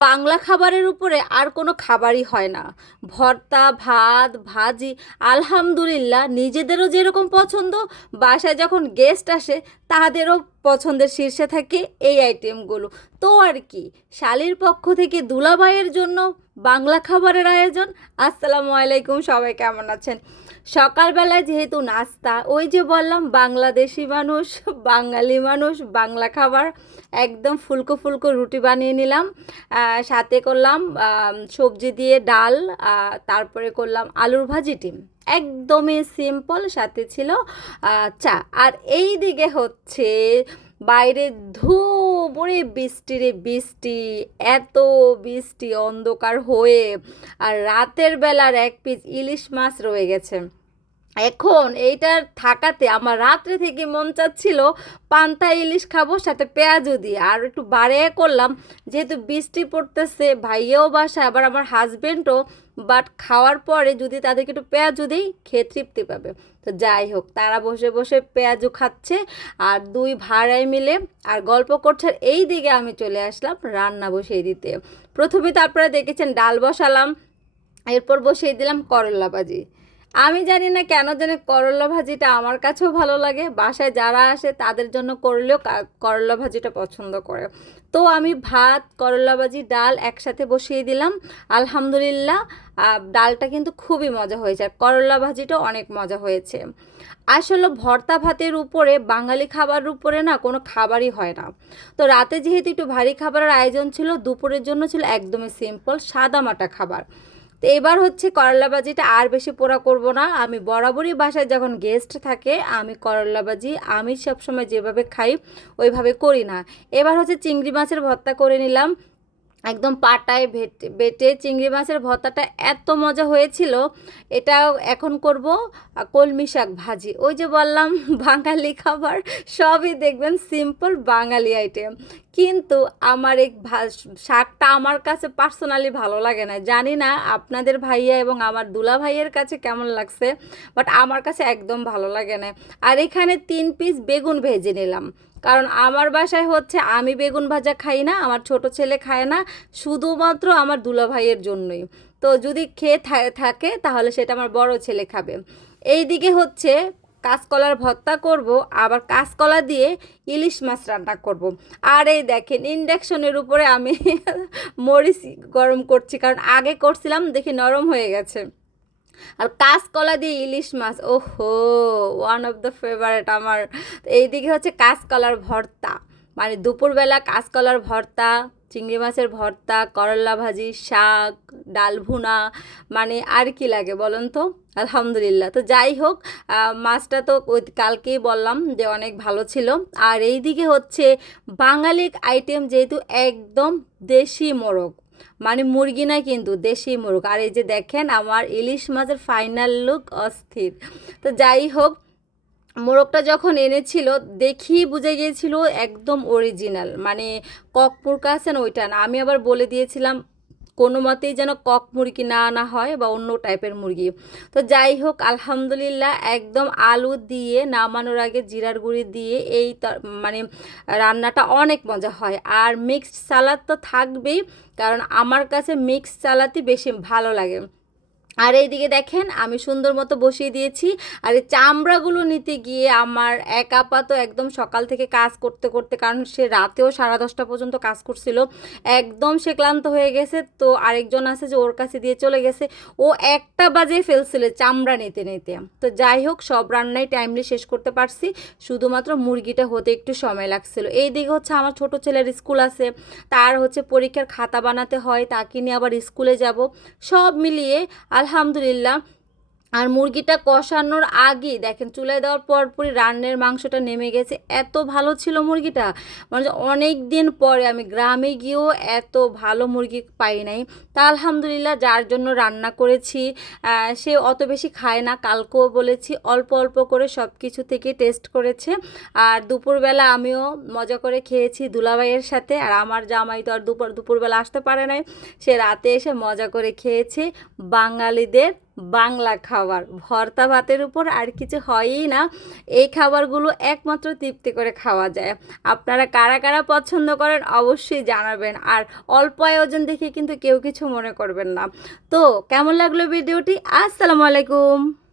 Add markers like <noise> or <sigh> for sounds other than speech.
বাংলা খাবারের উপরে আর কোনো খাবারই হয় না। ভর্তা, ভাত, ভাজি, আলহামদুলিল্লাহ নিজেদেরও যেরকম পছন্দ, বাসায় যখন গেস্ট আসে তাদেরও পছন্দের শীর্ষে থাকে এই আইটেমগুলো তো আর কি, শালির পক্ষ থেকে দুলাভাইয়ের জন্য বাংলা খাবারের আয়োজন। আসসালামু আলাইকুম, সবাই কেমন আছেন? সকালবেলায় যেহেতু নাস্তা, ওই যে বললাম, বাংলাদেশি মানুষ, বাঙালি মানুষ, বাংলা খাবার, একদম ফুলকো ফুলকো রুটি বানিয়ে নিলাম। সাথে করলাম সবজি দিয়ে ডাল তারপরে করলাম আলুর ভাজি ডিম। একদমই সিম্পল সাথে ছিল চা। আর এই দিকে হচ্ছে, বাইরে ধুমরে বৃষ্টি রে বৃষ্টি, এত বৃষ্টি, অন্ধকার হয়ে, আর রাতের বেলার এক পিস ইলিশ মাছ রয়ে গেছে। এখন এইটার থাকাতে আমার রাত্রে থেকে মন চাচ্ছিল পান্তা ইলিশ খাব, সাথে পেঁয়াজও দিয়ে। আর একটু বাড়িয়ে করলাম, যেহেতু বৃষ্টি পড়তেছে, ভাইয়াও বাসা আবার আমার হাজবেন্ডও বাট খাওয়ার পরে যদি তাদেরকে একটু পেঁয়াজও দিই, খেয়ে তৃপ্তি পাবে। তো যাই হোক, তারা বসে বসে পেঁয়াজও খাচ্ছে, আর দুই ভাড়ায় মিলে, আর গল্প করছে এই দিকে আমি চলে আসলাম রান্না বসিয়ে দিতে। প্রথমে তো আপনারা দেখেছেন, ডাল বসালাম, এরপর বসিয়ে দিলাম করল্লা ভাজি। আমি জানি না কেন জানি করলা ভাজিটা আমার কাছেও ভালো লাগে। বাসায় যারা আসে তাদের জন্য করলেও করলা ভাজিটা পছন্দ করে। তো আমি ভাত, করলা ভাজি, ডাল একসাথে বসিয়ে দিলাম। আলহামদুলিল্লাহ ডালটা কিন্তু খুবই মজা হয়েছে আর করলা ভাজিটা অনেক মজা হয়েছে। আসলে ভর্তা ভাতের উপরে, বাঙালি খাবারের উপরে না কোনো খাবারই হয় না। তো রাতে যেহেতু একটু ভারী খাবারের আয়োজন ছিল, দুপুরের জন্য ছিল একদমই সিম্পল সাদামাটা খাবার। তো এবার হচ্ছে করলা বাজিটা আর বেশি পোড়া করব না। আমি বরাবরই বাসায় যখন গেস্ট থাকে, আমি করলা বাজি আমি সবসময় যেভাবে খাই, ওইভাবে করি না। এবার হচ্ছে চিংড়ি মাছের ভর্তা করে নিলাম। একদম পাটায় ভেটে, বেটে চিংড়ি মাছের ভর্তাটা এত মজা হয়েছিল। এটাও এখন করব কলমি শাক ভাজি। ওই যে বললাম, <laughs> বাঙালি খাবার সবই দেখবেন সিম্পল বাঙালি আইটেম কিন্তু আমার এই শাকটা আমার কাছে পার্সোনালি ভালো লাগে না। জানি না আপনাদের ভাইয়া এবং আমার দুলা ভাইয়ের কাছে কেমন লাগছে বাট আমার কাছে একদম ভালো লাগে না। আর এখানে তিন পিস বেগুন ভেজে নিলাম। কারণ আমার বাসায় হচ্ছে আমি বেগুন ভাজা খাই না, আমার ছোট ছেলে খায় না, শুধুমাত্র আমার দুলা ভাইয়ের জন্যই। তো যদি খেয়ে থাকে তাহলে সেটা আমার বড় ছেলে খাবে। এই দিকে হচ্ছে কাঁচকলার ভর্তা করব, আবার কাঁচকলা দিয়ে ইলিশ মাছ রান্না করব। আর এই দেখেন, ইন্ডাকশনের উপরে আমি <laughs> মরিচ গরম করছি, কারণ আগে করছিলাম, দেখি নরম হয়ে গেছে। আর কাঁচকলা দিয়ে ইলিশ মাছ, ওহো ওয়ান অফ দ্য ফেভারেট আমার। এইদিকে হচ্ছে কাঁচকলার ভর্তা। মানে দুপুরবেলা কাঁচকলার ভর্তা, চিংড়ি মাছের ভর্তা, করলা ভাজি, শাক, ডাল ভুনা মানে আর কি লাগে বলুন তো? আলহামদুলিল্লাহ। তো যাই হোক মাছটা তো ওই কালকেই বললাম যে অনেক ভালো ছিল। আর এই দিকে হচ্ছে বাঙালি আইটেম যেহেতু একদম দেশি মোরগ। মানে মুরগি না কিন্তু, দেশি মুরগ। আর এই যে দেখেন, আমার ইলিশ মাছের ফাইনাল লুক অস্থির। তো যাই হোক, মোরগটা যখন এনেছিল দেখি বুঝে গিয়েছিল একদম অরিজিনাল মানে ককপুর কাছেন ওইটা না। আমি আবার বলে দিয়েছিলাম কোনো মতেই যেন কক মুরগি না আনা হয় বা অন্য টাইপের মুরগি। তো যাই হোক, আলহামদুলিল্লাহ একদম আলু দিয়ে নামানোর আগে জিরার গুঁড়ি দিয়ে এই মানে রান্নাটা অনেক মজা হয়। আর মিক্সড সালাদ তো থাকবেই, কারণ আমার কাছে মিক্সড সালাদই বেশি ভালো লাগে। আর এইদিকে দেখেন, আমি সুন্দর মতো বসিয়ে দিয়েছি। আর এই চামড়াগুলো নিতে গিয়ে আমার এক আপা তো একদম সকাল থেকে কাজ করতে করতে, কারণ সে রাতেও সাড়ে দশটা পর্যন্ত কাজ করছিল, একদম সে ক্লান্ত হয়ে গেছে। তো আরেকজন আছে যে ওর কাছে দিয়ে চলে গেছে। ও একটা বাজে ফেলছিল চামড়া নিতে নিতে। তো যাই হোক, সব রান্নাই টাইমলি শেষ করতে পারছি। শুধুমাত্র মুরগিটা হতে একটু সময় লাগছিল। এই দিকে হচ্ছে আমার ছোট ছেলের স্কুল আছে, তার হচ্ছে পরীক্ষার খাতা বানাতে হয়, তাকে নিয়ে আবার স্কুলে যাব। সব মিলিয়ে আলহামদুলিল্লাহ। আর মুরগিটা কষানোর আগে দেখেন, চুলায় দেওয়ার পরপরই রান্নের মাংসটা নেমে গেছে। এত ভালো ছিল মুরগিটা। মানে অনেক দিন পরে আমি গ্রামে গিয়েও এত ভালো মুরগি পাই নাই। তা আলহামদুলিল্লাহ যার জন্য রান্না করেছি সে অত বেশি খায় না। কালকেও বলেছি, অল্প অল্প করে সব কিছু থেকে টেস্ট করেছে। আর দুপুরবেলা আমিও মজা করে খেয়েছি দুলাভাইয়ের সাথে। আর আমার জামাই তো আর দুপুর, দুপুরবেলা আসতে পারে নাই। সে রাতে এসে মজা করে খেয়েছে বাঙালিদের বাংলা খাবার। ভর্তা ভাতের উপর আর কিছু হয়ই না। এই খাবারগুলো একমাত্র তৃপ্তি করে খাওয়া যায়। আপনারা কারা কারা পছন্দ করেন অবশ্যই জানাবেন। আর অল্প আয়োজন দেখে কিন্তু কেউ কিছু মনে করবেন না। তো, কেমন লাগল ভিডিওটি? আসসালামু আলাইকুম।